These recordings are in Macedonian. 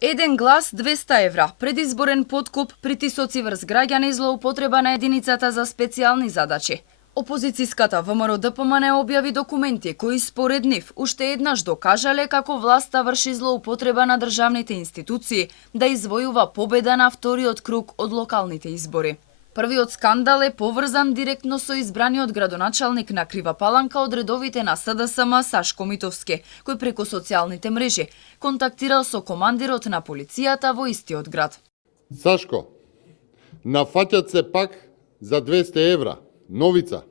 Еден глас, 200 евра. Предизборен подкуп, притисоци врз граѓани, злоупотреба на единицата за специјални задачи. Опозицијската ВМРО-ДПМН објави документи кои според нив уште еднаш докажале како власта врши злоупотреба на државните институции да извојува победа на вториот круг од локалните избори. Првиот скандал е поврзан директно со избраниот градоначалник на Крива Паланка од редовите на СДСМ Сашко Митовски, кој преку социјалните мрежи контактирал со командирот на полицијата во истиот град. Сашко, нафаќат се пак за 200 евра, новица.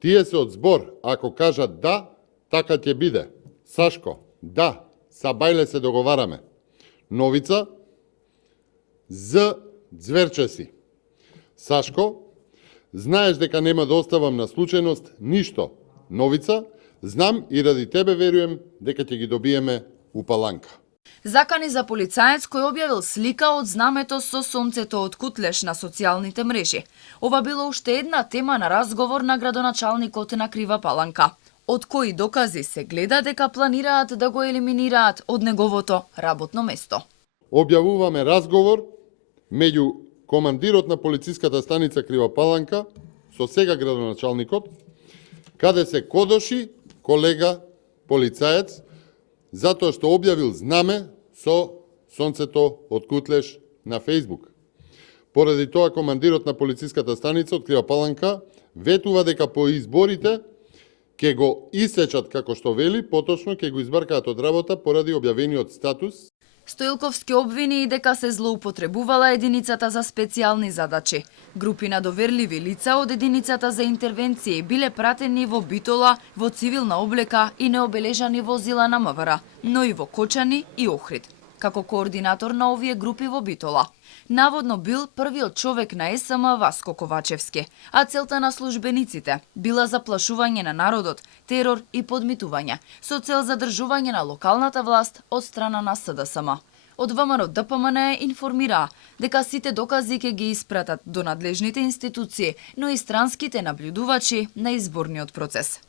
Тие се од збор, ако кажат да, така ќе биде. Сашко, да, са бајле се договараме. Новица, зверче си. Сашко, знаеш дека нема да оставам на случајност ништо. Новица, знам и ради тебе веруем дека ќе ги добиеме у Паланка. Закани за полицаец кој објавил слика од знамето со сонцето од Кутлеш на социјалните мрежи. Ова било уште една тема на разговор на градоначалникот на Крива Паланка, од кои докази се гледа дека планираат да го елиминираат од неговото работно место. Објавуваме разговор меѓу командирот на полициската станица Крива Паланка со сега градоначалникот, каде се кодоши колега полицаец затоа што објавил знаме со сонцето од Кутлеш на Фејсбук. Поради тоа командирот на полициската станица од Крива Паланка ветува дека по изборите ќе го исечат како што вели, поточно ќе го избркаат од работа поради објавениот статус. Стоилковски обвини и дека се злоупотребувала единицата за специјални задачи. Групи на доверливи лица од единицата за интервенции биле пратени во Битола во цивилна облека и необележани возила на МВР, но и во Кочани и Охрид. Како координатор на овие групи во Битола, наводно бил првиот човек на СМ Васко Ковачевски, а целта на службениците била заплашување на народот, терор и подмитување, со цел задржување на локалната власт од страна на СДСМ. Од ВМРО-ДПМН информираа дека сите докази ќе ги испратат до надлежните институции, но и странските наблюдувачи на изборниот процес.